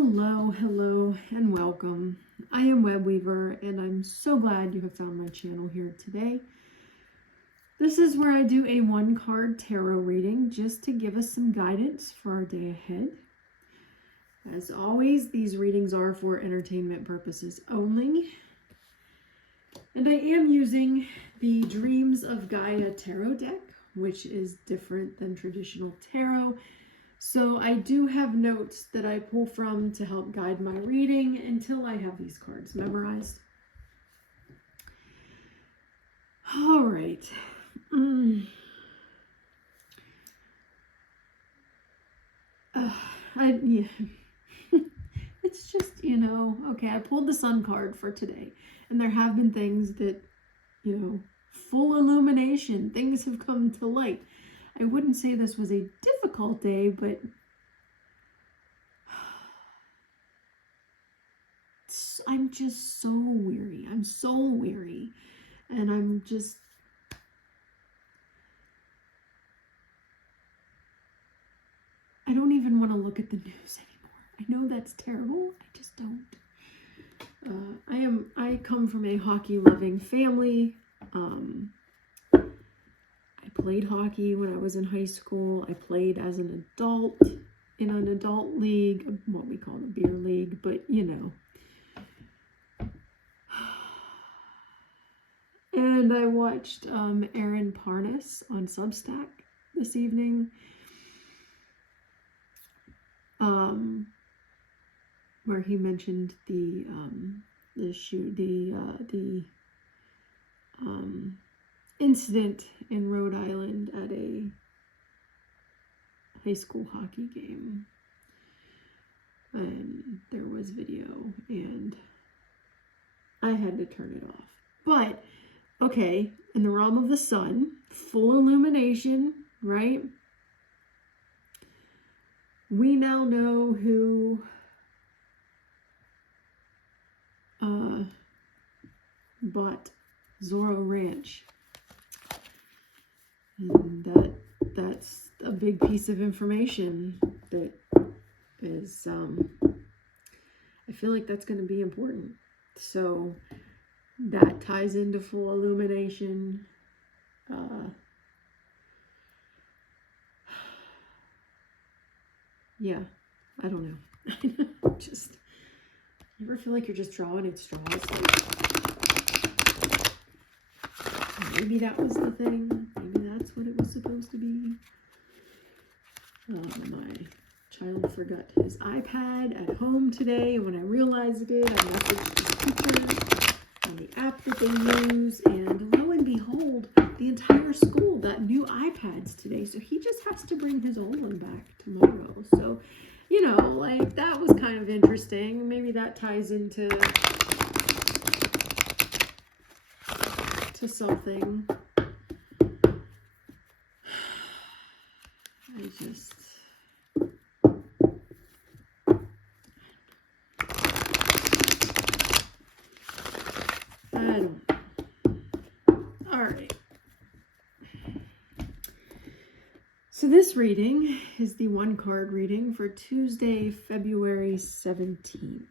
Hello, hello, and welcome. I am Webweaver, and I'm so glad you have found my channel here today. This is where I do a one-card tarot reading just to give us some guidance for our day ahead. As always, these readings are for entertainment purposes only. And I am using the Dreams of Gaia tarot deck, which is different than traditional tarot. So I do have notes that I pull from to help guide my reading until I have these cards memorized. All right. It's just, okay, I pulled the Sun card for today, and there have been things that, full illumination, things have come to light. I wouldn't say this was a difficult day, but I'm just so weary. I'm so weary. And I'm just... I don't even want to look at the news anymore. I know that's terrible. I just don't. I come from a hockey-loving family. I played hockey when I was in high school. I played as an adult in an adult league, what we call a beer league, but And I watched Aaron Parnas on Substack this evening, where he mentioned the incident in Rhode Island at a high school hockey game, and there was video, and I had to turn it off. But okay, in the realm of the sun, full illumination, right? We now know who bought Zorro Ranch. And that's a big piece of information that is, I feel like that's going to be important. So that ties into full illumination. Yeah, I don't know. Just, you ever feel like you're just drawing at straws? Maybe that was the thing. Maybe that's what it was supposed to be. My child forgot his iPad at home today, and when I realized it, I messaged his teacher on the app that they use, and lo and behold, the entire school got new iPads today, so he just has to bring his old one back tomorrow. So, like, that was kind of interesting. Maybe that ties into something. I don't know. All right. So this reading is the one card reading for Tuesday, February 17th.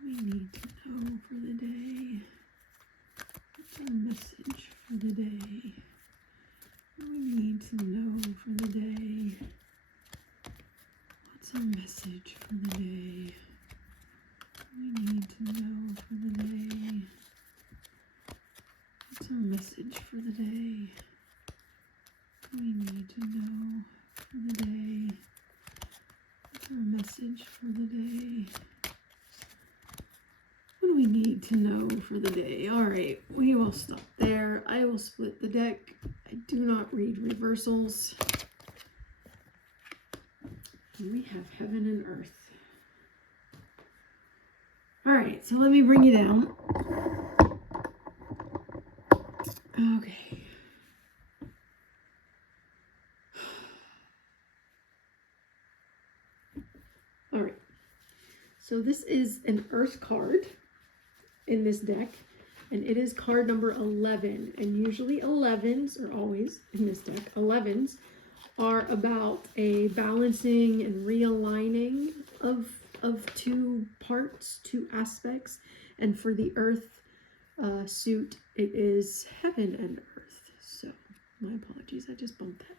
We need to know for the day. What's our message for the day? We need to know for the day. What's our message for the day? We need to know for the day. What's our message for the day? We need to know for the day. What's our message for the day? What do we need to know for the day? All right, we will stop there. I will split the deck. I do not read reversals. And we have heaven and earth. All right, so let me bring you down. Okay. So this is an Earth card in this deck, and it is card number 11. And usually 11s, or always in this deck, 11s are about a balancing and realigning of two parts, two aspects. And for the Earth suit, it is heaven and earth. So my apologies, I just bumped that.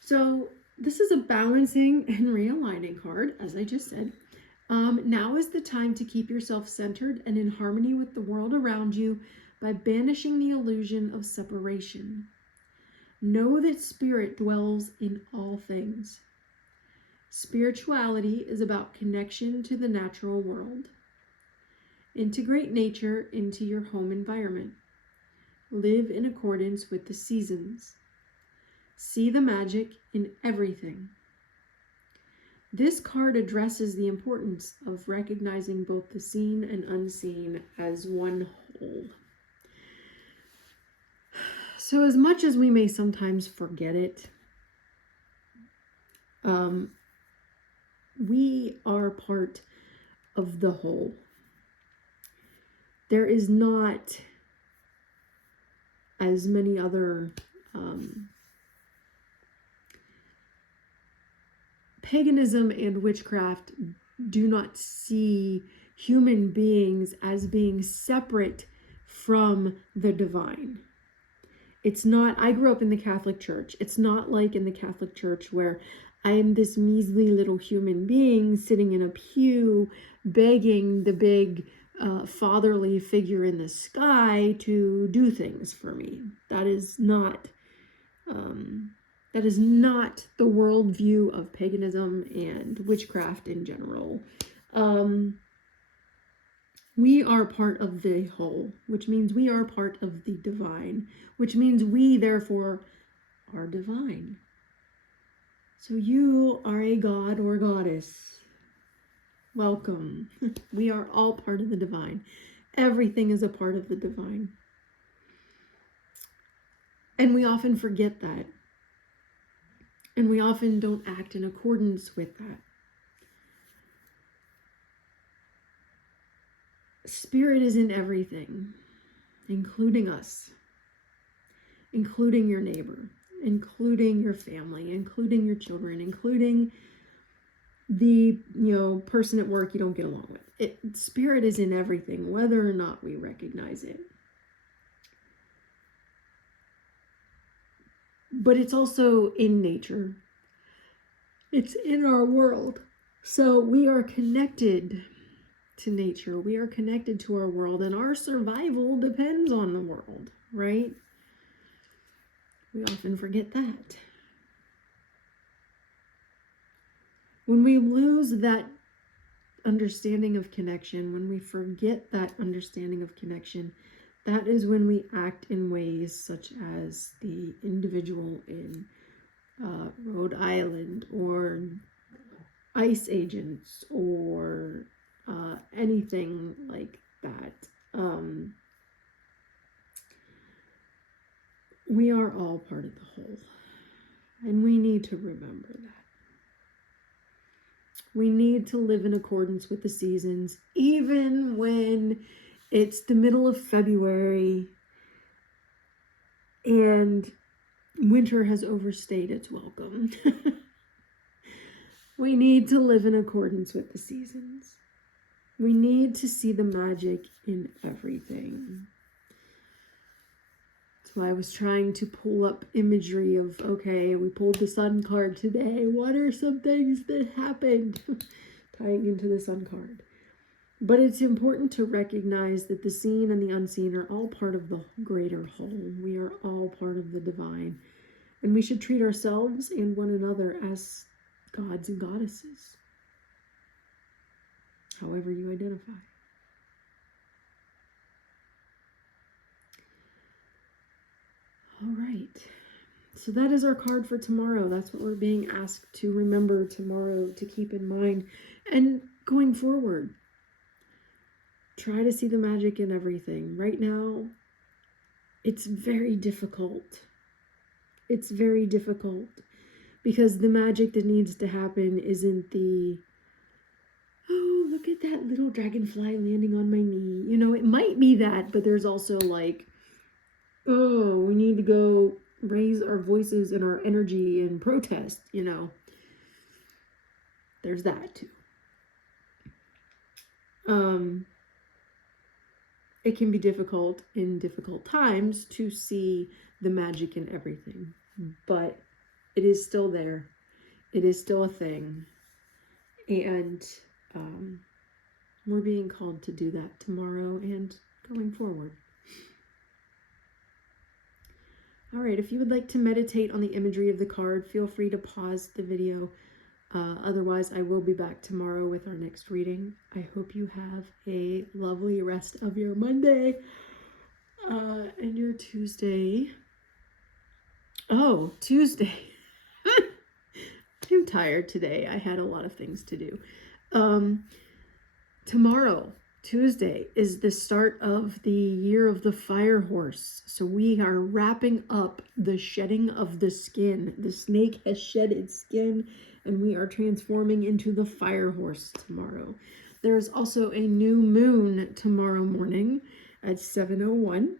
So this is a balancing and realigning card, as I just said. Now is the time to keep yourself centered and in harmony with the world around you by banishing the illusion of separation. Know that spirit dwells in all things. Spirituality is about connection to the natural world. Integrate nature into your home environment. Live in accordance with the seasons. See the magic in everything. This card addresses the importance of recognizing both the seen and unseen as one whole. So as much as we may sometimes forget it, we are part of the whole. There is not as many other paganism and witchcraft do not see human beings as being separate from the divine. It's not, I grew up in the Catholic Church. It's not like in the Catholic Church where I am this measly little human being sitting in a pew begging the big fatherly figure in the sky to do things for me. That is not the worldview of paganism and witchcraft in general. We are part of the whole, which means we are part of the divine, which means we therefore are divine. So you are a god or goddess. Welcome. We are all part of the divine. Everything is a part of the divine. And we often forget that. And we often don't act in accordance with that. Spirit is in everything, including us, including your neighbor, including your family, including your children, including the person at work you don't get along with. Spirit is in everything, whether or not we recognize it. But it's also in nature. It's in our world. So we are connected to nature. We are connected to our world, and our survival depends on the world, right? We often forget that. When we lose that understanding of connection, when we forget that understanding of connection, that is when we act in ways such as the individual in Rhode Island, or ICE agents, or anything like that. We are all part of the whole, and we need to remember that. We need to live in accordance with the seasons, even when it's the middle of February and winter has overstayed its welcome. We need to live in accordance with the seasons. We need to see the magic in everything. That's why I was trying to pull up imagery of, okay, we pulled the sun card today. What are some things that happened? Tying into the sun card. But it's important to recognize that the seen and the unseen are all part of the greater whole. We are all part of the divine. And we should treat ourselves and one another as gods and goddesses, however you identify. All right. So that is our card for tomorrow. That's what we're being asked to remember tomorrow, to keep in mind. And going forward, try to see the magic in everything. Right now, it's very difficult. It's very difficult because the magic that needs to happen isn't the oh, look at that little dragonfly landing on my knee. You know, it might be that, but there's also like, oh, we need to go raise our voices and our energy and protest, you know. There's that too. It can be difficult in difficult times to see the magic in everything, but it is still there. It is still a thing. And we're being called to do that tomorrow and going forward. All right, if you would like to meditate on the imagery of the card, feel free to pause the video. Otherwise, I will be back tomorrow with our next reading. I hope you have a lovely rest of your Monday and your Tuesday. Oh, Tuesday. I'm tired today. I had a lot of things to do. Tomorrow, Tuesday, is the start of the year of the fire horse. So we are wrapping up the shedding of the skin. The snake has shed its skin, and we are transforming into the fire horse tomorrow. There's also a new moon tomorrow morning at 7:01.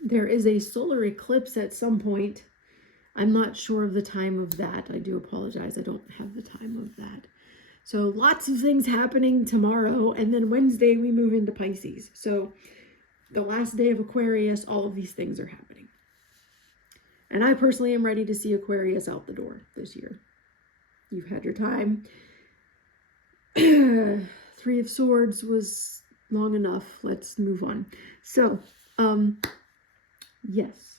There is a solar eclipse at some point. I'm not sure of the time of that. I do apologize. I don't have the time of that. So lots of things happening tomorrow, and then Wednesday we move into Pisces. So the last day of Aquarius, all of these things are happening. And I personally am ready to see Aquarius out the door this year. You've had your time. Three of Swords was long enough. Let's move on. So, yes,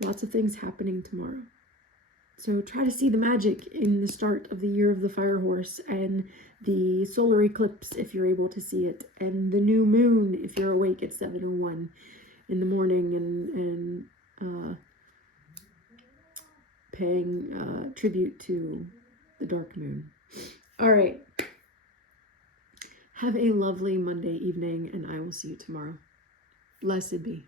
lots of things happening tomorrow. So try to see the magic in the start of the year of the fire horse, and the solar eclipse if you're able to see it, and the new moon if you're awake at 7:01 in the morning, and paying tribute to the dark moon. All right. Have a lovely Monday evening, and I will see you tomorrow. Blessed be.